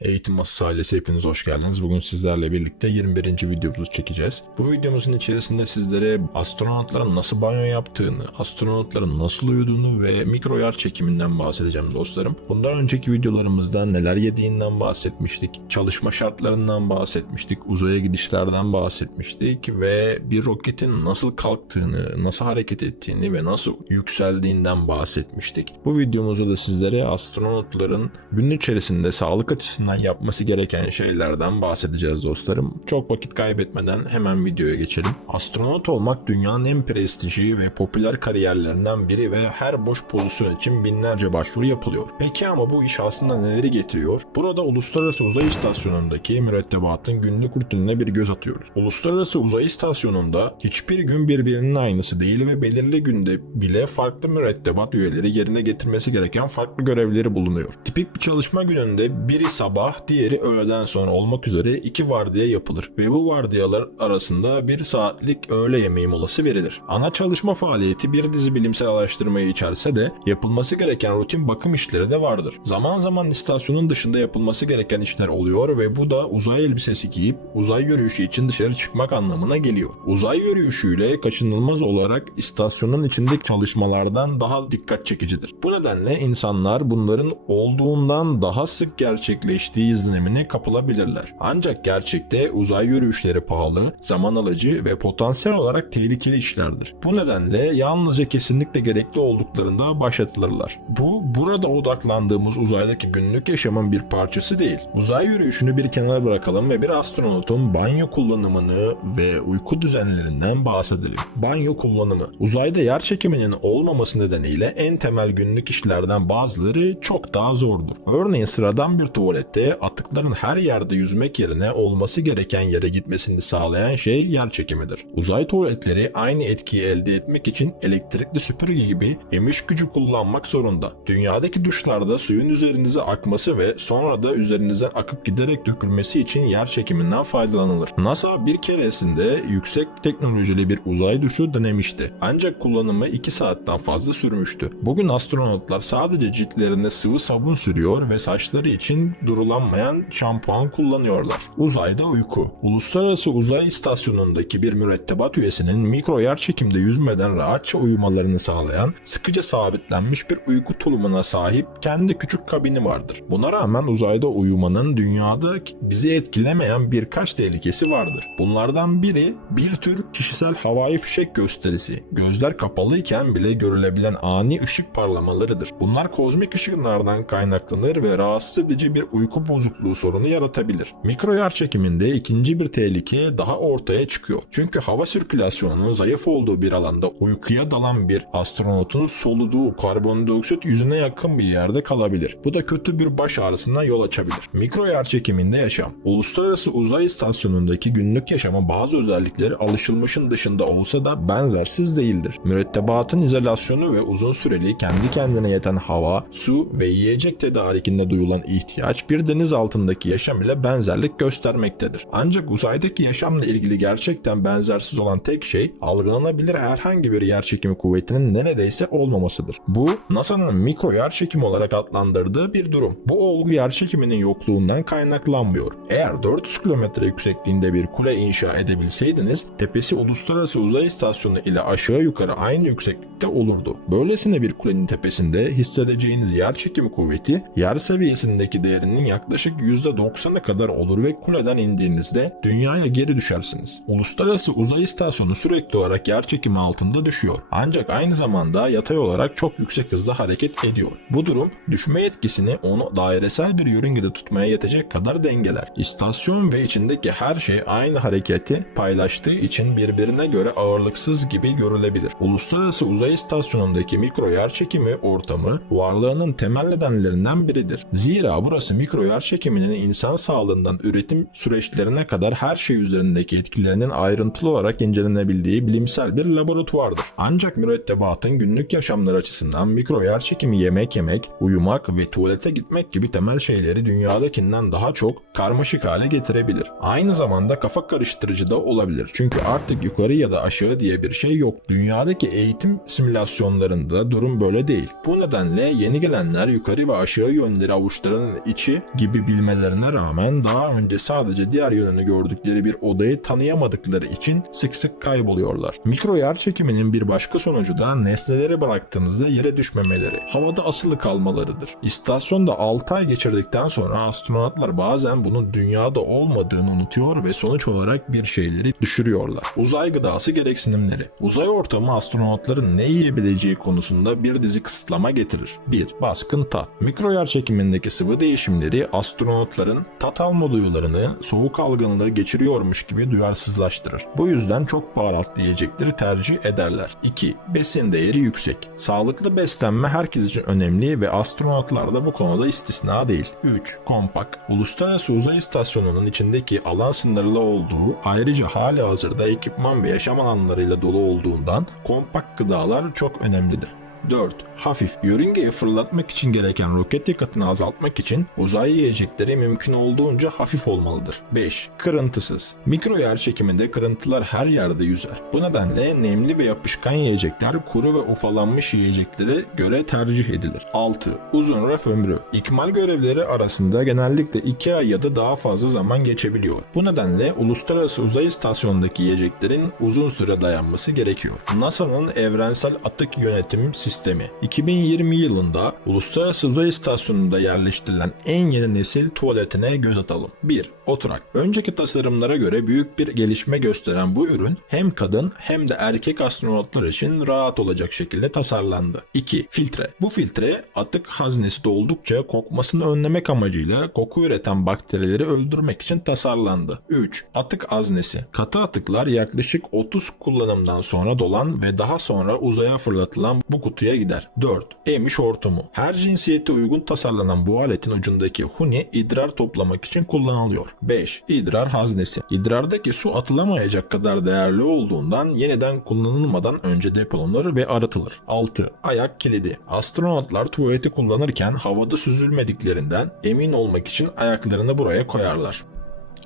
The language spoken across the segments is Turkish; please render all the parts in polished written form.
Eğitim Masası ailesi hepiniz hoş geldiniz. Bugün sizlerle birlikte 21. videomuzu çekeceğiz. Bu videomuzun içerisinde sizlere astronotların nasıl banyo yaptığını, astronotların nasıl uyuduğunu ve mikro yer çekiminden bahsedeceğim dostlarım. Bundan önceki videolarımızda neler yediğinden bahsetmiştik, çalışma şartlarından bahsetmiştik, uzaya gidişlerden bahsetmiştik ve bir roketin nasıl kalktığını, nasıl hareket ettiğini ve nasıl yükseldiğinden bahsetmiştik. Bu videomuzda da sizlere astronotların gün içerisinde sağlık açısından yapması gereken şeylerden bahsedeceğiz dostlarım. Çok vakit kaybetmeden hemen videoya geçelim. Astronot olmak dünyanın en prestijli ve popüler kariyerlerinden biri ve her boş pozisyon için binlerce başvuru yapılıyor. Peki ama bu iş aslında neleri getiriyor? Burada Uluslararası Uzay İstasyonu'ndaki mürettebatın günlük rutinine bir göz atıyoruz. Uluslararası Uzay İstasyonu'nda hiçbir gün birbirinin aynısı değil ve belirli günde bile farklı mürettebat üyeleri yerine getirmesi gereken farklı görevleri bulunuyor. Tipik bir çalışma gününde biri sabah, diğeri öğleden sonra olmak üzere 2 vardiya yapılır ve bu vardiyalar arasında 1 saatlik öğle yemeği molası verilir. Ana çalışma faaliyeti bir dizi bilimsel araştırmayı içerse de yapılması gereken rutin bakım işleri de vardır. Zaman zaman istasyonun dışında yapılması gereken işler oluyor ve bu da uzay elbisesi giyip uzay yürüyüşü için dışarı çıkmak anlamına geliyor. Uzay yürüyüşüyle kaçınılmaz olarak istasyonun içindeki çalışmalardan daha dikkat çekicidir. Bu nedenle insanlar bunların olduğundan daha sık gerçekleştiği izlenimine kapılabilirler. Ancak gerçekte uzay yürüyüşleri pahalı, zaman alıcı ve potansiyel olarak tehlikeli işlerdir. Bu nedenle yalnızca kesinlikle gerekli olduklarında başlatılırlar. Bu, burada odaklandığımız uzaydaki günlük yaşamın bir parçası değil. Uzay yürüyüşünü bir kenara bırakalım ve bir astronotun banyo kullanımını ve uyku düzenlerinden bahsedelim. Banyo kullanımı. Uzayda yer çekiminin olmaması nedeniyle en temel günlük işlerden bazıları çok daha zordur. Örneğin sıradan bir tuvalette atıkların her yerde yüzmek yerine olması gereken yere gitmesini sağlayan şey yer çekimidir. Uzay tuvaletleri aynı etkiyi elde etmek için elektrikli süpürge gibi emiş gücü kullanmak zorunda. Dünyadaki duşlarda suyun üzerinize akması ve sonra da üzerinizden akıp giderek dökülmesi için yer çekiminden faydalanılır. NASA bir keresinde yüksek teknolojili bir uzay duşu denemişti. Ancak kullanımı 2 saatten fazla sürmüştü. Bugün astronotlar sadece ciltlerine sıvı sabun sürüyor ve saçları için durulanmayan şampuan kullanıyorlar. Uzayda uyku. Uluslararası Uzay İstasyonu'ndaki bir mürettebat üyesinin mikro yerçekimde yüzmeden rahatça uyumalarını sağlayan sıkıca sabitlenmiş bir uyku tulumuna sahip kendi küçük kabini vardır. Buna rağmen uzayda uyumanın dünyada bizi etkilemeyen birkaç tehlikesi vardır. Bunlardan biri bir tür kişisel havai fişek gösterisi. Gözler kapalıyken bile görülebilen ani ışık parlamalarıdır. Bunlar kozmik ışınlardan kaynaklanır ve rahatsız edici bir uyku bozukluğu sorunu yaratabilir. Mikro yerçekiminde ikinci bir tehlike daha ortaya çıkıyor. Çünkü hava sirkülasyonunun zayıf olduğu bir alanda uykuya dalan bir astronotun soluduğu karbondioksit yüzüne yakın bir yerde kalabilir. Bu da kötü bir baş ağrısına yol açabilir. Mikro yerçekiminde yaşam. Uluslararası Uzay İstasyonu'ndaki günlük yaşama bazı özellikleri alışılmışın dışında olsa da benzersiz değildir. Mürettebatın izolasyonu ve uzun süreli kendi kendine yeten hava, su ve yiyecek tedarikinde duyulan ihtiyaç bir deniz altındaki yaşam ile benzerlik göstermektedir. Ancak uzaydaki yaşamla ilgili gerçekten benzersiz olan tek şey algılanabilir herhangi bir yerçekimi kuvvetinin neredeyse olmamasıdır. Bu NASA'nın mikro yerçekimi olarak adlandırdığı bir durum. Bu olgu yerçekiminin yokluğundan kaynaklanmıyor. Eğer 400 kilometre yüksekliğinde bir kule inşa edebilseydiniz tepesi Uluslararası Uzay İstasyonu ile aşağı yukarı aynı yükseklikte olurdu. Böylesine bir kulenin tepesinde hissedeceğiniz yerçekimi kuvveti yer seviyesindeki değerinin yaklaşık %90'ı kadar olur ve kuleden indiğinizde dünyaya geri düşersiniz. Uluslararası Uzay İstasyonu sürekli olarak yerçekimi altında düşüyor. Ancak aynı zamanda yatay olarak çok yüksek hızda hareket ediyor. Bu durum düşme etkisini onu dairesel bir yörüngede tutmaya yetecek kadar dengeler. İstasyon ve içindeki her şey aynı hareketi paylaştığı için birbirine göre ağırlıksız gibi görülebilir. Uluslararası Uzay İstasyonu'ndaki mikro yerçekimi ortamı varlığının temel nedenlerinden biridir. Zira burası mikro yerçekiminin insan sağlığından üretim süreçlerine kadar her şey üzerindeki etkilerinin ayrıntılı olarak incelenebildiği bilimsel bir laboratuvardır. Ancak mürettebatın günlük yaşamları açısından mikro yerçekimi yemek yemek, uyumak ve tuvalete gitmek gibi temel şeyleri dünyadakinden daha çok karmaşık hale getirebilir. Aynı zamanda kafa karıştırıcı da olabilir. Çünkü artık yukarı ya da aşağı diye bir şey yok. Dünyadaki eğitim simülasyonlarında durum böyle değil. Bu nedenle yeni gelenler yukarı ve aşağı yönleri avuçlarının içi gibi bilmelerine rağmen daha önce sadece diğer yönünü gördükleri bir odayı tanıyamadıkları için sık sık kayboluyorlar. Mikro yerçekiminin bir başka sonucu da nesneleri bıraktığınızda yere düşmemeleri, havada asılı kalmalarıdır. İstasyonda 6 ay geçirdikten sonra astronotlar bazen bunun dünyada olmadığını unutuyor ve sonuç olarak bir şeyleri düşürüyorlar. Uzay gıdası gereksinimleri. Uzay ortamı astronotların ne yiyebileceği konusunda bir dizi kısıtlama getirir. 1. Baskın tat. Mikro yerçekimindeki sıvı değişimleri astronotların tat alma duyularını soğuk algınlığı geçiriyormuş gibi duyarsızlaştırır. Bu yüzden çok baharatlı yiyecekleri tercih ederler. 2. Besin değeri yüksek. Sağlıklı beslenme herkes için önemli ve astronotlar da bu konuda istisna değil. 3. Kompakt. Uluslararası Uzay İstasyonu'nun içindeki alan sınırlı olduğu, ayrıca halihazırda ekipman ve yaşam alanlarıyla dolu olduğundan kompakt gıdalar çok önemlidir. 4. Hafif. Yörüngeye fırlatmak için gereken roket yakıtını azaltmak için uzay yiyecekleri mümkün olduğunca hafif olmalıdır. 5. Kırıntısız. Mikro yerçekiminde kırıntılar her yerde yüzer. Bu nedenle nemli ve yapışkan yiyecekler kuru ve ufalanmış yiyeceklere göre tercih edilir. 6. Uzun raf ömrü. İkmal görevleri arasında genellikle 2 ay ya da daha fazla zaman geçebiliyor. Bu nedenle Uluslararası Uzay İstasyonu'ndaki yiyeceklerin uzun süre dayanması gerekiyor. NASA'nın Evrensel Atık Yönetim Sistemi 2020 yılında Uluslararası Uzay İstasyonu'nda yerleştirilen en yeni nesil tuvaletine göz atalım. 1. Oturak. Önceki tasarımlara göre büyük bir gelişme gösteren bu ürün hem kadın hem de erkek astronotlar için rahat olacak şekilde tasarlandı. 2. Filtre. Bu filtre atık haznesi doldukça kokmasını önlemek amacıyla koku üreten bakterileri öldürmek için tasarlandı. 3. Atık haznesi. Katı atıklar yaklaşık 30 kullanımdan sonra dolan ve daha sonra uzaya fırlatılan bu kutuya gider. 4. Emiş hortumu. Her cinsiyete uygun tasarlanan bu aletin ucundaki huni idrar toplamak için kullanılıyor. 5. İdrar haznesi. İdrardaki su atılamayacak kadar değerli olduğundan yeniden kullanılmadan önce depolanır ve arıtılır. 6. Ayak kilidi. Astronotlar tuvaleti kullanırken havada süzülmediklerinden emin olmak için ayaklarını buraya koyarlar.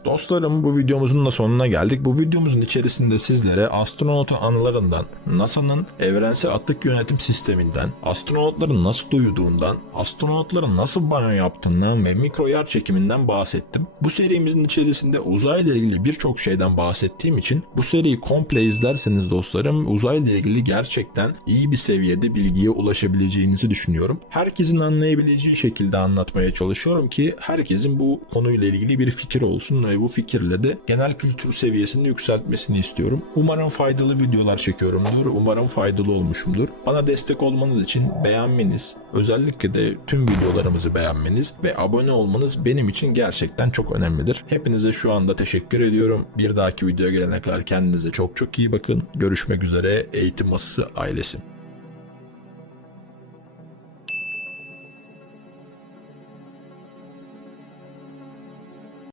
Dostlarım, bu videomuzun da sonuna geldik. Bu videomuzun içerisinde sizlere astronotun anılarından, NASA'nın evrensel atık yönetim sisteminden, astronotların nasıl uyuduğundan, astronotların nasıl banyo yaptığından ve mikro yer çekiminden bahsettim. Bu serimizin içerisinde uzayla ilgili birçok şeyden bahsettiğim için bu seriyi komple izlerseniz dostlarım uzayla ilgili gerçekten iyi bir seviyede bilgiye ulaşabileceğinizi düşünüyorum. Herkesin anlayabileceği şekilde anlatmaya çalışıyorum ki herkesin bu konuyla ilgili bir fikir olsun ve bu fikirle de genel kültür seviyesini yükseltmesini istiyorum. Umarım faydalı videolar çekiyorumdur. Umarım faydalı olmuşumdur. Bana destek olmanız için beğenmeniz, özellikle de tüm videolarımızı beğenmeniz ve abone olmanız benim için gerçekten çok önemlidir. Hepinize şu anda teşekkür ediyorum. Bir dahaki videoya gelene kadar kendinize çok çok iyi bakın. Görüşmek üzere. Eğitim Masası ailesi.